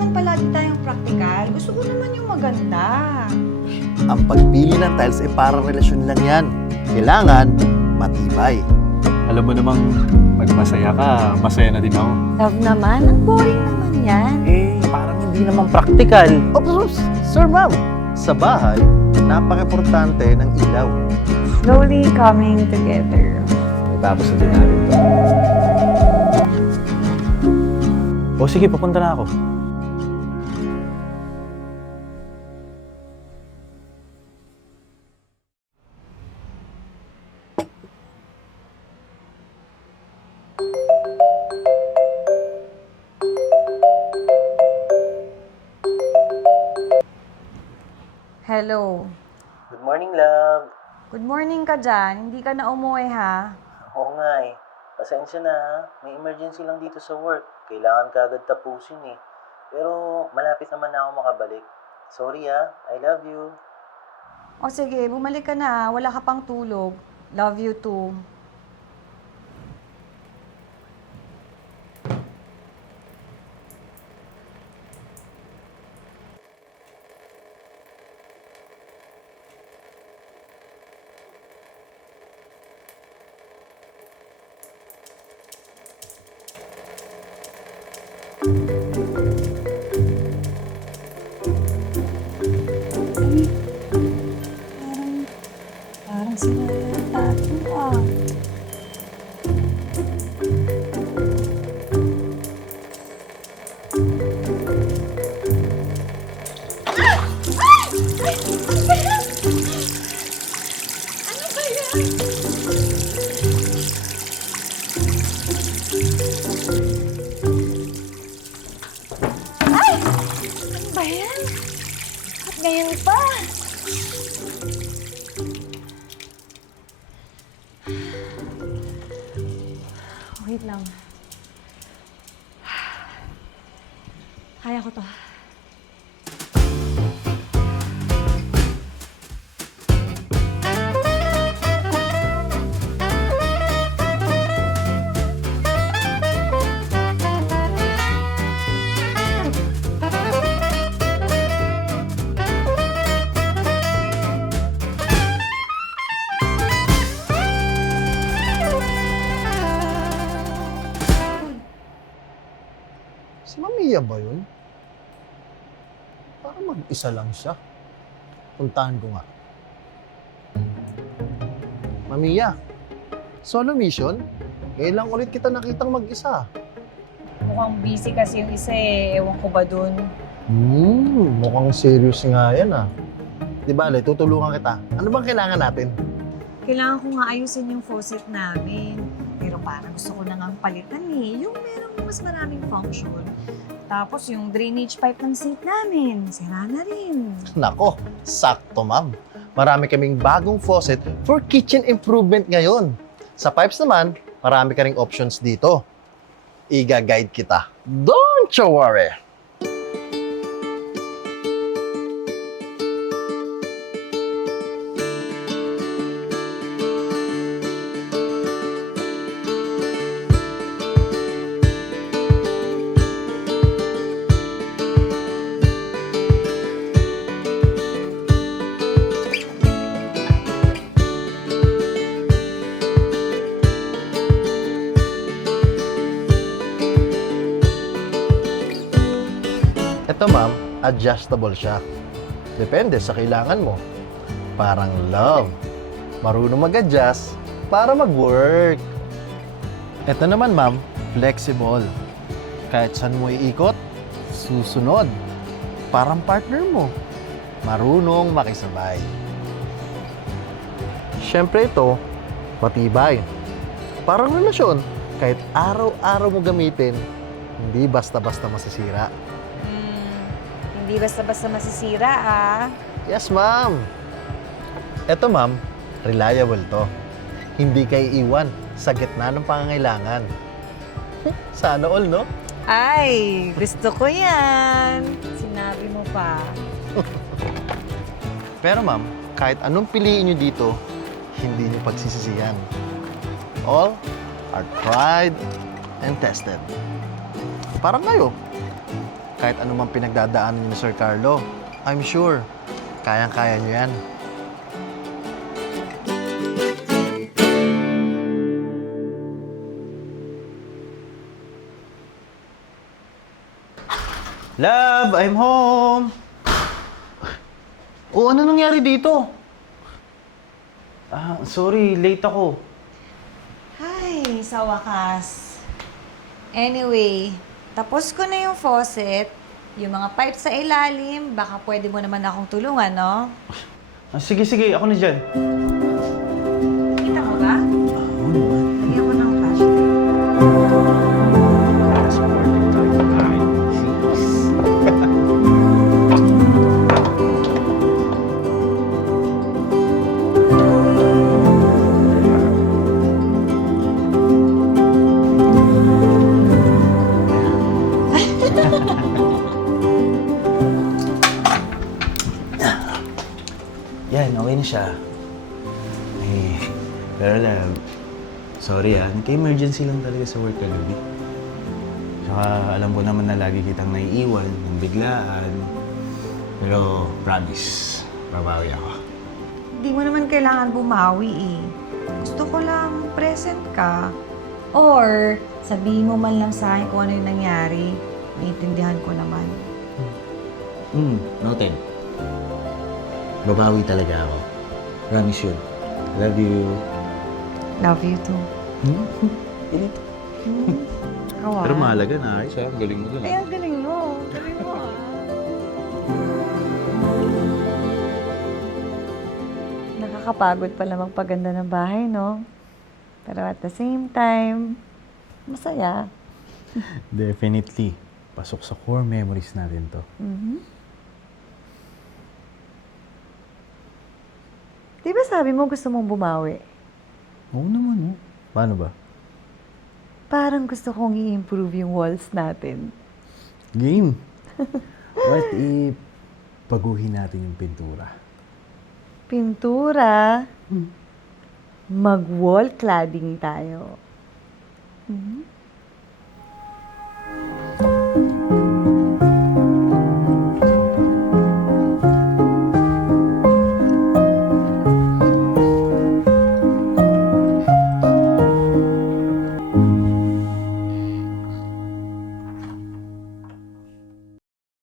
kailangan palagi tayong practical. Gusto ko naman yung maganda. Ang pagpili ng tiles ay para relasyon lang yan. Kailangan matibay. Alam mo namang magmasaya ka, masaya na din ako. Love naman, ang boring naman yan. Parang hindi naman practical. Oops, sir ma'am. Sa bahay, napaka-importante ng ilaw. Slowly coming together. Tapos na din natin to. O sige, papunta na ako. Hello. Good morning, love. Good morning ka dyan. Hindi ka na umuwi ha? Oo nga eh. Pasensya na ha. May emergency lang dito sa work. Kailangan ka agad tapusin eh. Pero malapit naman na ako makabalik. Sorry ha. I love you. O sige, bumalik ka na. Wala ka pang tulog. Love you too. Parang sinalata ito ah. Ano ba yan? At ngayon pa? Wait lang. Kaya ko to. Si Mamiya ba yun? Parang mag-isa lang siya. Puntahan ko nga. Mamiya, solo mission? Ngayon lang ulit kita nakitang mag-isa. Mukhang busy kasi yung isa eh. Ewan ko ba dun? Mukhang serious nga yan ah. Di bale, tutulungan kita. Ano bang kailangan natin? Kailangan ko nga ayusin yung faucet namin. Pero parang gusto ko na nga palitan eh. Yung merong mas maraming function. Tapos yung drainage pipe ng sink namin, sira na rin. Nako, sakto ma'am. Marami kaming bagong faucet for kitchen improvement ngayon. Sa pipes naman, marami ka ring options dito. Iga-guide kita. Don't you worry! Ito ma'am, adjustable siya. Depende sa kailangan mo. Parang love. Marunong mag-adjust para mag-work. Ito naman ma'am, flexible. Kahit saan mo iikot, susunod. Parang partner mo. Marunong makisabay. Siyempre ito, matibay. Parang relasyon. Kahit araw-araw mo gamitin, hindi basta-basta masisira. Hindi basta-basta masisira ah. Yes, ma'am. Eto, ma'am, reliable to. Hindi kayo iwan sa gitna ng pangangailangan. Sana all, no? Ay, gusto ko yan. Sinabi mo pa. Pero, ma'am, kahit anong piliin nyo dito, hindi nyo pagsisisihan. All are tried and tested. Parang kayo. kahit anumang pinagdadaanan ni Sir Carlo. I'm sure, kayang-kaya niyo yan. Love, I'm home! Oh, ano nangyari dito? Sorry, late ako. Ay, sa wakas. Anyway, tapos ko na yung faucet. Yung mga pipes sa ilalim, baka pwede mo naman akong tulungan, no? Sige, ako na dyan. Kita mo ba? Oo naman. Lagyan mo ng flashlight. Yan, okay na siya. Eh, pero love, sorry nagka-emergency lang talaga sa work kagabi. Tsaka alam ko naman na lagi kitang naiiwan ng biglaan. Pero promise, babawi ako. Hindi mo naman kailangan bumawi eh. Gusto ko lang present ka. Or, sabihin mo man lang sa akin kung ano yung nangyari. Naiintindihan ko naman. Noted. Babawi talaga ako. Promise yun. Love you. Love you too. Init. Kawan. Pero mahalaga na, ayos ang galing mo dun. Ay, ang galing mo. Galing mo ah. Nakakapagod pala magpaganda ng bahay, no? Pero at the same time, masaya. Definitely. Pasok sa core memories natin to. Di ba sabi mo gusto mong bumawi? Oo naman, oh. Paano ba? Parang gusto kong i-improve yung walls natin. Game! What if baguhin natin yung pintura? Pintura? Mag-wall cladding tayo.